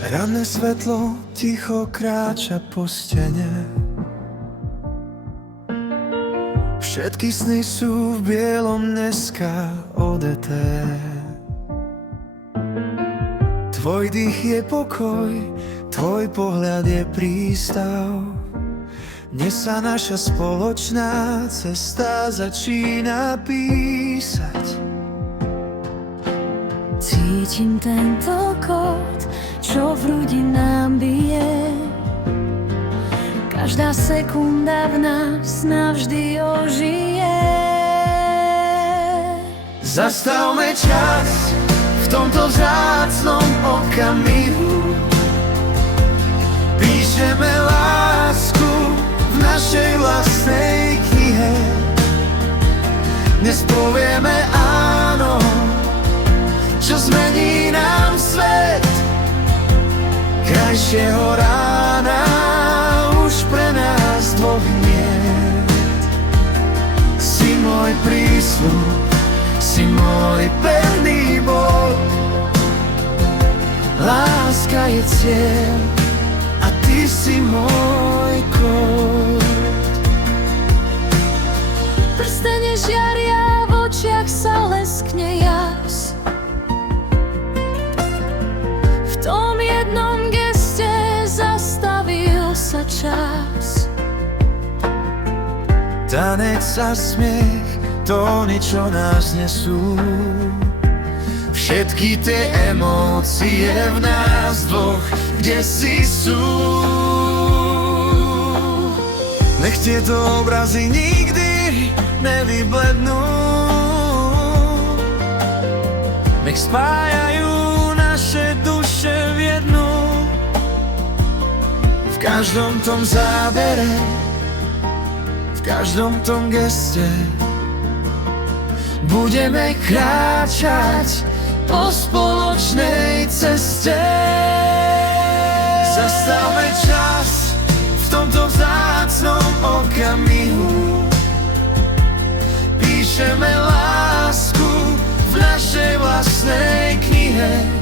Ranné svetlo ticho kráča po stene. Všetky sny sú v bielom dneska odeté. Tvoj dých je pokoj, tvoj pohľad je prístav. Dnes sa naša spoločná cesta začína písať. Cítim tento kód, čo v hrudi nám bije. Každá sekunda v nás navždy ožije. Zastavme čas v tomto vzácnom okamihu. Píšeme lásku v našej vlastnej knihe. Dnes povieme áno, čo zmení nám svet. Krajšieho rána už pre nás dvoch niet. Si môj prísľub, si môj pevný bod. Láska je cieľ a ty si môj kód. Prstene žiaria, v očiach sa leskne jas. V tom jednom geste zastavil sa čas. Tanec a smiech, tóny, čo nás nesú. Všetky tie emócie v nás dvoch, kde si sú. Nech tieto obrazy nikdy nevyblednú. Nech spájajú naše duše v jednu. V každom tom zábere, v každom tom geste budeme kráčať po spoločnej ceste. Zastavme čas v tomto vzácnom okamihu. Píšeme lásku v našej vlastnej knihe.